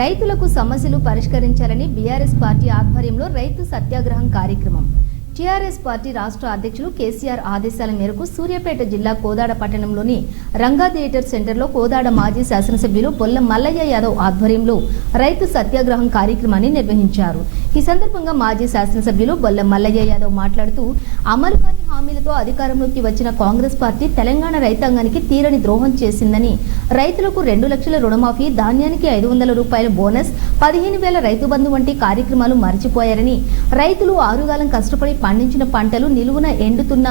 రైతులకు సమస్యలు పరిష్కరించాలని బీఆర్ఎస్ పార్టీ ఆధ్వర్యంలో రైతు సత్యాగ్రహం కార్యక్రమం. టీఆర్ఎస్ పార్టీ రాష్ట్ర అధ్యక్షులు కేసీఆర్ ఆదేశాల మేరకు సూర్యాపేట జిల్లా కోదాడ పట్టణంలోని రంగా థియేటర్ సెంటర్లో కోదాడ మాజీ శాసనసభ్యులు బొల్ల మల్లయ్య యాదవ్ ఆధ్వర్యంలో రైతు సత్యాగ్రహం కార్యక్రమాన్ని నిర్వహించారు. ఈ సందర్భంగా మాజీ శాసనసభ్యులు బొల్ల మల్లయ్య యాదవ్ మాట్లాడుతూ అమలు కాని హామీలతో అధికారంలోకి వచ్చిన కాంగ్రెస్ పార్టీ తెలంగాణ రైతాంగానికి తీరని ద్రోహం చేసిందని రైతులకు రెండు లక్షల రుణమాఫీ ధాన్యానికి ఐదు వందల రూపాయల బోనస్ పదిహేను వేల రైతు బంధు వంటి కార్యక్రమాలు మర్చిపోయారని రైతులు ఆరుగాలం కష్టపడి పండించిన పంటలు నిలువున ఎండుతున్న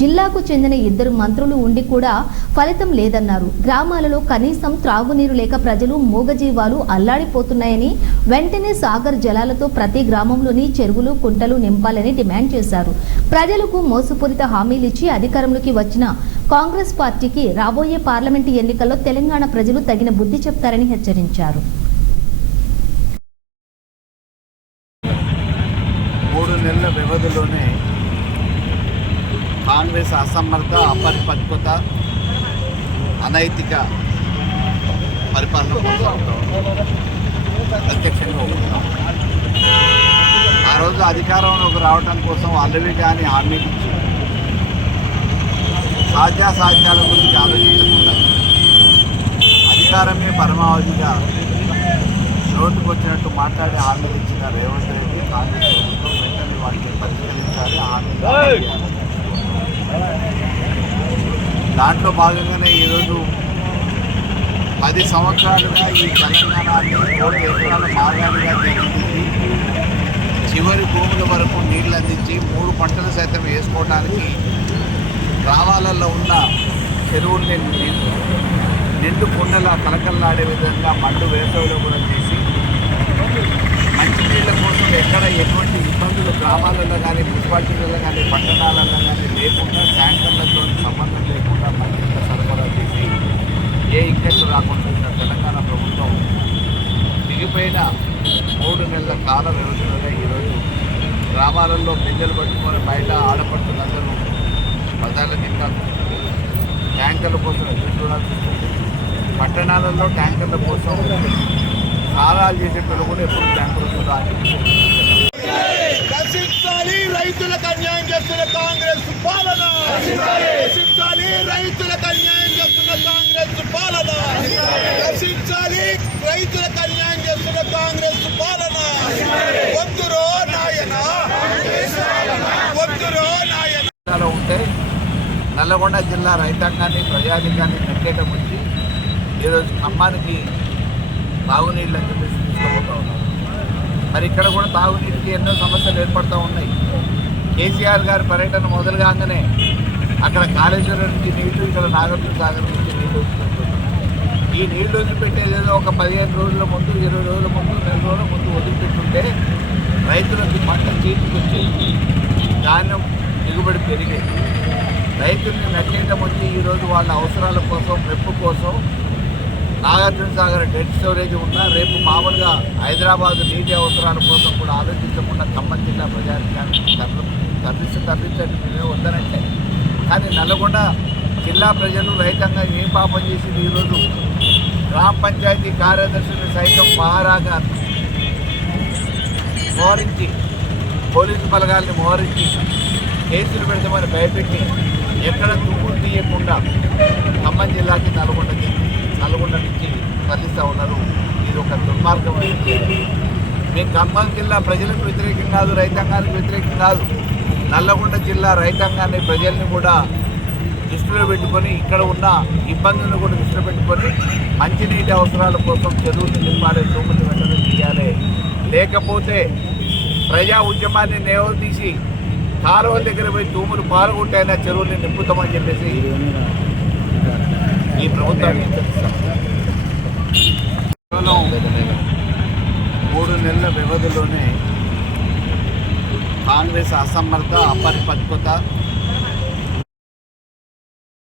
జిల్లాకు చెందిన ఇద్దరు మంత్రులు ఉండి కూడా ఫలితం లేదన్నారు. గ్రామాలలో కనీసం త్రాగునీరు లేక ప్రజలు మూగజీవాలు అల్లాడిపోతున్నాయని వెంటనే సాగర్ జలాలతో ప్రతి గ్రామంలోని చెరువులు కుంటలు నింపాలని డిమాండ్ చేశారు. ప్రజలకు మోసపూరిత హామీలిచ్చి అధికారంలోకి వచ్చిన కాంగ్రెస్ పార్టీకి రాబోయే పార్లమెంటు ఎన్నికల్లో తెలంగాణ ప్రజలు తగిన బుద్ధి చెప్తారని హెచ్చరించారు. మూడు నెలల వ్యవధిలోనే కాంగ్రెస్ అసమర్థ అపరిపక్వత అనైతిక పరిపాలన కొనసాగుతాం ప్రత్యక్షంగా ఉంటున్నాం రోజు అధికారంలోకి రావడం కోసం అల్లవి కానీ హామీలు ఇచ్చి సాధ్యాసాధ్యాల గురించి ఆలోచించకుండా అధికారమే పరమావధిగా రోడ్డుకు వచ్చినట్టు మాట్లాడి హామీలు ఇచ్చిన రేవంత్ రెడ్డి కాంగ్రెస్ ప్రభుత్వం వెంటనే వాటిని పరిష్కరించాలి హామీ దాంట్లో భాగంగానే ఈరోజు పది సంవత్సరాలుగా ఈ తెలంగాణ కోటి చివరి భూముల వరకు నీళ్ళు అందించి మూడు పంటలు సైతం వేసుకోవడానికి గ్రామాలలో ఉన్న చెరువుల్ని నిండు నిండు కలకల్లాడే విధంగా మండు వేసవిలో కూడా చేసి మంచినీళ్ళ కోసం ఎక్కడ ఎటువంటి ఇబ్బందులు గ్రామాలలో కానీ మున్సిపాలిటీలలో కానీ పట్టణాలలో కానీ లేకుండా ట్యాంకర్లతో సంబంధం లేకుండా మంచి సరఫరా చేసి ఏ ఇక్కట్లు రాకుండా తెలంగాణ ప్రభుత్వం మిగిపోయిన మూడు నెలల కాల వ్యవధిలోనే ఈరోజు గ్రామాలలో బిందెలు పట్టుకొని బయట ఆడపడుతున్నందరూ పదాల కింద ట్యాంకర్ల కోసం ఎదురు చూడాల్సి వస్తుంది. పట్టణాలలో ట్యాంకర్ల కోసం సారాలు చేసేటప్పుడు కూడా ఎప్పుడు ట్యాంకర్లు చూడాలి రక్షించాలి రైతులకు అన్యాయం చేస్తున్న కాంగ్రెస్ పాలన. రక్షించాలి రైతులకు అన్యాయం చేస్తున్న కాంగ్రెస్ పాలన. రైతులకు అన్యాయం చేస్తున్న కాంగ్రెస్ పాలన. వద్దురో నాయన. వద్దురో నాయన. ఉంటే నల్లగొండ జిల్లా రైతాంగాన్ని ప్రజాధికాన్ని నెట్టేట వచ్చి ఈరోజు ఖమ్మానికి తాగునీళ్ళు అని చెప్పేసి తీసుకుపోతా ఉన్నారు. మరి ఇక్కడ కూడా తాగునీటికి ఎన్నో సమస్యలు ఏర్పడుతూ ఉన్నాయి. కేసీఆర్ గారి పర్యటన మొదలు కాగానే అక్కడ కాళేశ్వరం నుంచి నీళ్ళు ఇక్కడ నాగార్జున సాగర్ నుంచి నీళ్ళు వదులుతుంటున్నారు ఈ నీళ్ళు వదిలిపెట్టేదేదో ఒక పదిహేను రోజుల ముందు ఇరవై రోజుల ముందు నెల రోజుల ముందు వదిలిపెట్టుంటే రైతులకి పంట చేతికొచ్చేసి ధాన్యం దిగుబడి పెరిగేది. రైతుల్ని నట్టేయడం వచ్చి ఈరోజు వాళ్ళ అవసరాల కోసం రెప్పు కోసం నాగార్జున సాగర్ డెడ్ స్టోరేజ్ ఉన్నా రేపు మామూలుగా హైదరాబాద్ నీటి అవసరాల కోసం కూడా ఆలోచించకుండా ఖమ్మం జిల్లా ప్రజానికాన్ని తరలిస్తే తరలించండి మేమే వద్దనంటే. కానీ నల్గొండ జిల్లా ప్రజలు రైతాంగం ఏం పాపం చేసింది ఈరోజు గ్రామ పంచాయతీ కార్యదర్శులు సైతం మహారాగా మోహరించి పోలీసు బలగాల్ని మోహరించి కేసులు పెడతామని భయపెట్టి ఎక్కడ తుమ్ములు తీయకుండా ఖమ్మం జిల్లాకి నల్గొండ నల్గొండ నుంచి తరలిస్తూ ఉన్నారు. ఇది ఒక దుర్మార్గమైన మేము ఖమ్మం జిల్లా ప్రజలకు వ్యతిరేకం కాదు రైతాంగానికి వ్యతిరేకం కాదు. నల్లగొండ జిల్లా రైతాంగాన్ని ప్రజల్ని కూడా దృష్టిలో పెట్టుకొని ఇక్కడ ఉన్న ఇబ్బందులను కూడా దృష్టిలో పెట్టుకొని మంచినీటి అవసరాల కోసం చెరువులు నింపాలి తూములు వెంటనే తీయాలి. లేకపోతే ప్రజా ఉద్యమాన్ని నేవతీసి కాలువల దగ్గర పోయి తూములు పాల్గొంటైనా చెరువుల్ని నింపుతామని చెప్పేసి ఈ ప్రభుత్వాన్ని కేవలం మూడు నెలల వ్యవధిలోనే కాంగ్రెస్ అసమర్థ అపరిపక్వత